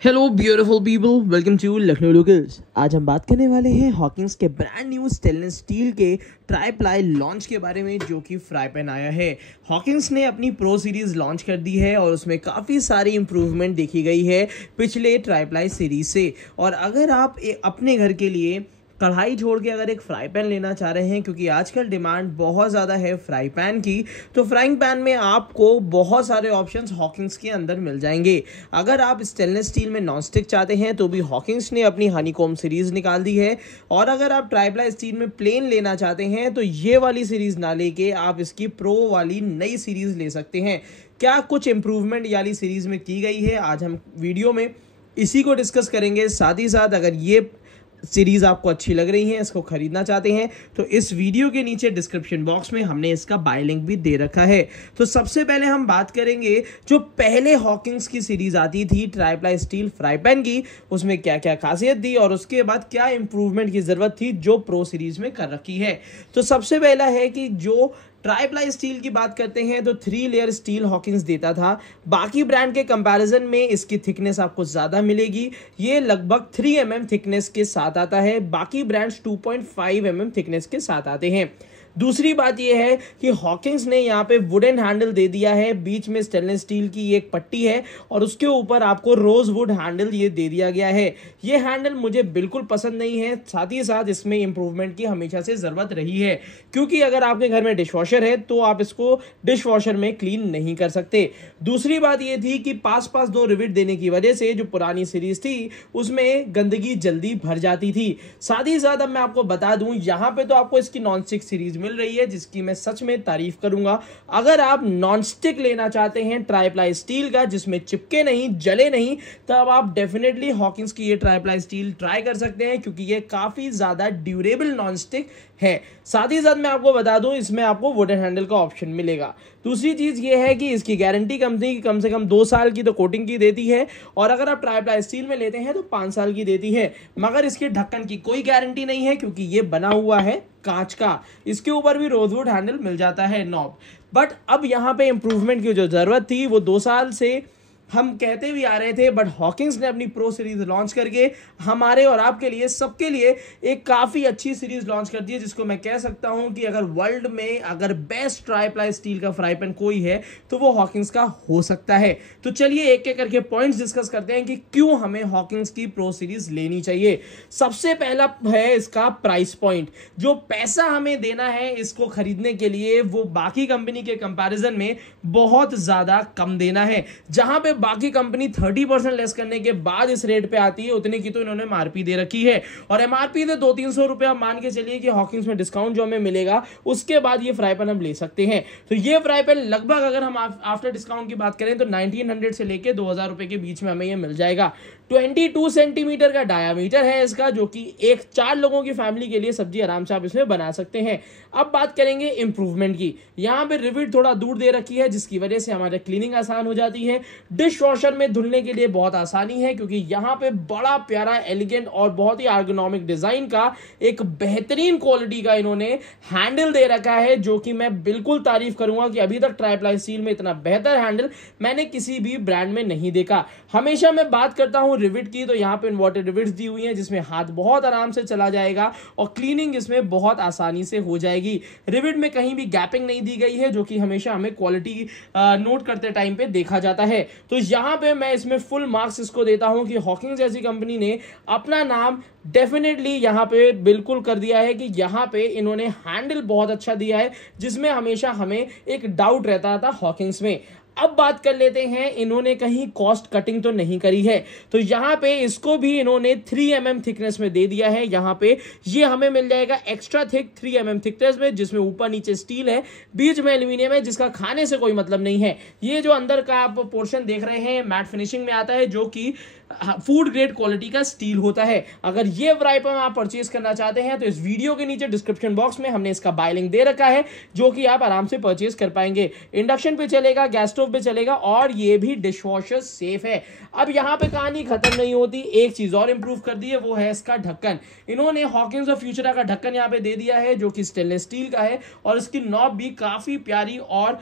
Hello beautiful people, welcome to Lucknow locals. आज हम बात करने वाले हैं हॉकिंस के ब्रांड न्यू स्टेनलेस स्टील के ट्राई प्लाई लॉन्च के बारे में, जो कि फ्राई पैन आया है। हॉकिंस ने अपनी प्रो सीरीज लॉन्च कर दी है और उसमें काफ़ी सारी इंप्रूवमेंट देखी गई है पिछले ट्राई प्लाई सीरीज से। और अगर आप अपने घर के लिए कढ़ाई छोड़ के अगर एक फ्राई पैन लेना चाह रहे हैं, क्योंकि आजकल डिमांड बहुत ज़्यादा है फ्राई पैन की, तो फ्राइंग पैन में आपको बहुत सारे ऑप्शंस हॉकिंस के अंदर मिल जाएंगे। अगर आप स्टेनलेस स्टील में नॉन स्टिक चाहते हैं तो भी हॉकिंस ने अपनी हनीकॉम सीरीज़ निकाल दी है। और अगर आप ट्राई प्लाई स्टील में प्लेन लेना चाहते हैं तो ये वाली सीरीज़ ना लेके आप इसकी प्रो वाली नई सीरीज़ ले सकते हैं। क्या कुछ इंप्रूवमेंट वाली सीरीज़ में की गई है, आज हम वीडियो में इसी को डिस्कस करेंगे। साथ ही साथ अगर ये सीरीज़ आपको अच्छी लग रही है, इसको खरीदना चाहते हैं, तो इस वीडियो के नीचे डिस्क्रिप्शन बॉक्स में हमने इसका बाय लिंक भी दे रखा है। तो सबसे पहले हम बात करेंगे जो पहले हॉकिंस की सीरीज़ आती थी try ply steel fry pan की, उसमें क्या क्या खासियत थी और उसके बाद क्या इंप्रूवमेंट की ज़रूरत थी जो प्रो सीरीज़ में कर रखी है। तो सबसे पहला है कि जो ट्राई प्लाई स्टील की बात करते हैं तो 3 लेयर स्टील हॉकिंस देता था। बाकी ब्रांड के कंपैरिजन में इसकी थिकनेस आपको ज़्यादा मिलेगी। ये लगभग 3 mm थिकनेस के साथ आता है, बाकी ब्रांड्स 2.5 mm थिकनेस के साथ आते हैं। दूसरी बात यह है कि हॉकिंस ने यहाँ पे वुडन हैंडल दे दिया है, बीच में स्टेनलेस स्टील की एक पट्टी है और उसके ऊपर आपको रोज वुड हैंडल ये दे दिया गया है। ये हैंडल मुझे बिल्कुल पसंद नहीं है। साथ ही साथ इसमें इंप्रूवमेंट की हमेशा से ज़रूरत रही है, क्योंकि अगर आपके घर में डिश वॉशर है तो आप इसको डिश वॉशर में क्लीन नहीं कर सकते। दूसरी बात ये थी कि पास 2 रिविट देने की वजह से जो पुरानी सीरीज थी उसमें गंदगी जल्दी भर जाती थी। साथ ही साथ अब मैं आपको बता दूं, यहाँ पे तो आपको इसकी नॉन स्टिक सीरीज मिल रही है जिसकी मैं सच में तारीफ करूंगा। अगर आप नॉन स्टिक लेना चाहते हैं ट्राई प्लाई स्टील का, जिसमें चिपके नहीं, जले नहीं, तब आप डेफिनेटली हॉकिंस की ये ट्राई प्लाई स्टील ट्राई कर सकते हैं, क्योंकि ये काफी ज्यादा ड्यूरेबल नॉन स्टिक है। साथ ही साथ मैं आपको बता दूं, इसमें आपको वुडन हैंडल का ऑप्शन मिलेगा। दूसरी चीज ये है कि इसकी गारंटी कंपनी कम से कम 2 साल की तो कोटिंग की देती है, और अगर आप ट्राई प्लाई स्टील में लेते हैं तो 5 साल की देती है। मगर इसके ढक्कन की कोई गारंटी नहीं है, क्योंकि ये बना हुआ है कांच का। इसके ऊपर भी रोजवुड हैंडल मिल जाता है, नॉब। बट अब यहाँ पे इंप्रूवमेंट की जो जरूरत थी वो 2 साल से हम कहते भी आ रहे थे, बट हॉकिंस ने अपनी प्रो सीरीज लॉन्च करके हमारे और आपके लिए, सबके लिए एक काफ़ी अच्छी सीरीज लॉन्च कर दी है, जिसको मैं कह सकता हूं कि अगर वर्ल्ड में अगर बेस्ट ट्राई प्लाई स्टील का फ्राई पैन कोई है तो वो हॉकिंस का हो सकता है। तो चलिए एक एक करके पॉइंट्स डिस्कस करते हैं कि क्यों हमें हॉकिंस की प्रो सीरीज लेनी चाहिए। सबसे पहला है इसका प्राइस पॉइंट। जो पैसा हमें देना है इसको खरीदने के लिए, वो बाकी कंपनी के कंपैरिजन में बहुत ज़्यादा कम देना है। जहां पे बाकी कंपनी 30% लेस करने के बाद इस रेट पे आती है, उतने की तो इन्होंने एमआरपी दे रखी है। और एमआरपी से 200-300 रुपया मान के चलिए कि हॉकिंस में डिस्काउंट जो हमें मिलेगा, उसके बाद ये फ्राई पैन हम ले सकते हैं। तो ये फ्राई पैन लगभग, अगर हम आफ्टर डिस्काउंट की बात करें तो 1900 से लेके 2000 रुपए के बीच में हमें ये मिल जाएगा। 22 सेंटीमीटर का डायामीटर है इसका, जो कि 4 लोगों की फैमिली के लिए सब्जी आराम से आप इसमें बना सकते हैं। अब बात करेंगे इंप्रूवमेंट की। यहाँ पे रिविट थोड़ा दूर दे रखी है, जिसकी वजह से हमारे क्लीनिंग आसान हो जाती है। डिश वॉशर में धुलने के लिए बहुत आसानी है, क्योंकि यहाँ पे बड़ा प्यारा, एलिगेंट और बहुत ही आर्गोनॉमिक डिजाइन का एक बेहतरीन क्वालिटी का इन्होंने हैंडल दे रखा है, जो कि मैं बिल्कुल तारीफ करूंगा कि अभी तक ट्राई प्लाई स्टील में इतना बेहतर हैंडल मैंने किसी भी ब्रांड में नहीं देखा। हमेशा मैं बात करता हूं रिविट की, तो यहाँ पे इन्वर्टेड रिविट्स दी हुई हैं, जिसमें हाथ बहुत आराम से चला जाएगा और क्लीनिंग इसमें बहुत आसानी से हो जाएगी। रिविट में कहीं भी गैपिंग नहीं दी गई है, जो कि हमेशा हमें क्वालिटी नोट करते टाइम पे देखा जाता है। तो यहाँ पे मैं इसमें फुल मार्क्स इसको देता हूं कि हॉकिंस जैसी कंपनी ने अपना नाम डेफिनेटली यहाँ पे बिल्कुल कर दिया है, कि यहाँ पे इन्होंने हैंडल बहुत अच्छा दिया है, जिसमें हमेशा हमें एक डाउट रहता था हॉकिंस में। अब बात कर लेते हैं, इन्होंने कहीं कॉस्ट कटिंग तो नहीं करी है। तो यहाँ पे इसको भी इन्होंने 3 mm थिकनेस में दे दिया है। यहाँ पे ये हमें मिल जाएगा एक्स्ट्रा थिक 3 mm थिकनेस में, जिसमें ऊपर नीचे स्टील है, बीच में एल्यूमिनियम है, जिसका खाने से कोई मतलब नहीं है। ये जो अंदर का आप पोर्शन देख रहे हैं मैट फिनिशिंग में आता है, जो कि फूड ग्रेड क्वालिटी का स्टील होता है। अगर ये फ्राई पैन आप परचेज करना चाहते हैं तो इस वीडियो के नीचे डिस्क्रिप्शन बॉक्स में हमने इसका बाय लिंक दे रखा है, जो कि आप आराम से परचेज कर पाएंगे। इंडक्शन पे चलेगा, गैस स्टोव पे चलेगा, और ये भी डिश वॉशर सेफ है। अब यहाँ पे कहानी खत्म नहीं होती, एक चीज और इंप्रूव कर दी है, वो है इसका ढक्कन। इन्होंने हॉकिंस और फ्यूचरा का ढक्कन यहाँ पे दे दिया है, जो कि स्टेनलेस स्टील का है, और इसकी नॉब भी काफी प्यारी और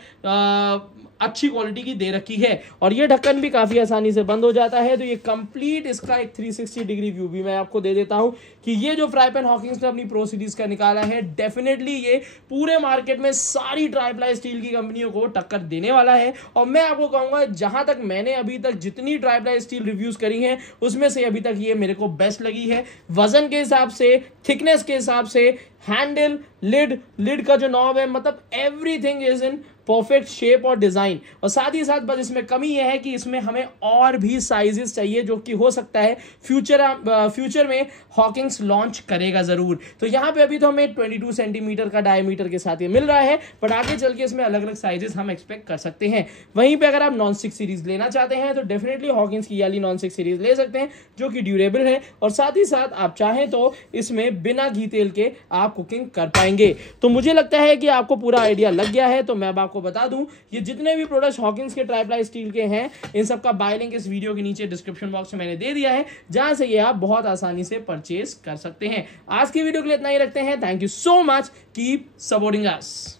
अच्छी क्वालिटी की दे रखी है। और ये ढक्कन भी काफी आसानी से बंद हो जाता है। तो ये कंप्लीट इसका एक 360 डिग्री व्यू भी मैं आपको दे देता हूं कि ये जो फ्राई पैन हॉकिंस ने अपनी प्रो सीरीज का निकाला है, डेफिनेटली ये पूरे मार्केट में सारी ट्राईप्लाई स्टील की कंपनियों को टक्कर देने वाला है। और मैं आपको कहूंगा, जहां तक मैंने अभी तक जितनी ट्राईप्लाई स्टील रिव्यूज करी हैं, उसमें से अभी तक ये मेरे को बेस्ट लगी है। वजन के हिसाब से, थिकनेस के हिसाब से, हैंडल, लिड का जो नॉब है, मतलब everything is in perfect shape और डिजाइन। और साथ ही साथ बस इसमें कमी यह है कि इसमें हमें और भी साइजेस चाहिए, जो कि हो सकता है फ्यूचर में हॉकिंस लॉन्च करेगा जरूर। तो यहाँ पे अभी तो हमें 22 सेंटीमीटर का डायमीटर के साथ ये मिल रहा है, बट आगे चल के इसमें अलग अलग साइजेस हम एक्सपेक्ट कर सकते हैं। वहीं पे अगर आप नॉन स्टिक सीरीज लेना चाहते हैं तो डेफिनेटली हॉकिंस की वाली नॉन स्टिक सीरीज ले सकते हैं, जो कि ड्यूरेबल है और साथ ही साथ आप चाहें तो इसमें बिना घी तेल के आप कुकिंग कर पाएंगे। तो मुझे लगता है कि आपको पूरा आइडिया लग गया है। तो मैं अब आपको बता दूं, ये जितने भी प्रोडक्ट्स हॉकिंस के ट्राईप्लाई स्टील के हैं, इन सब का बाय लिंक इस वीडियो के नीचे डिस्क्रिप्शन बॉक्स में मैंने दे दिया है, जहां से ये आप बहुत आसानी से परचेज कर सकते हैं। आज की वीडियो के लिए इतना ही रखते हैं। Thank you so much, keep supporting us.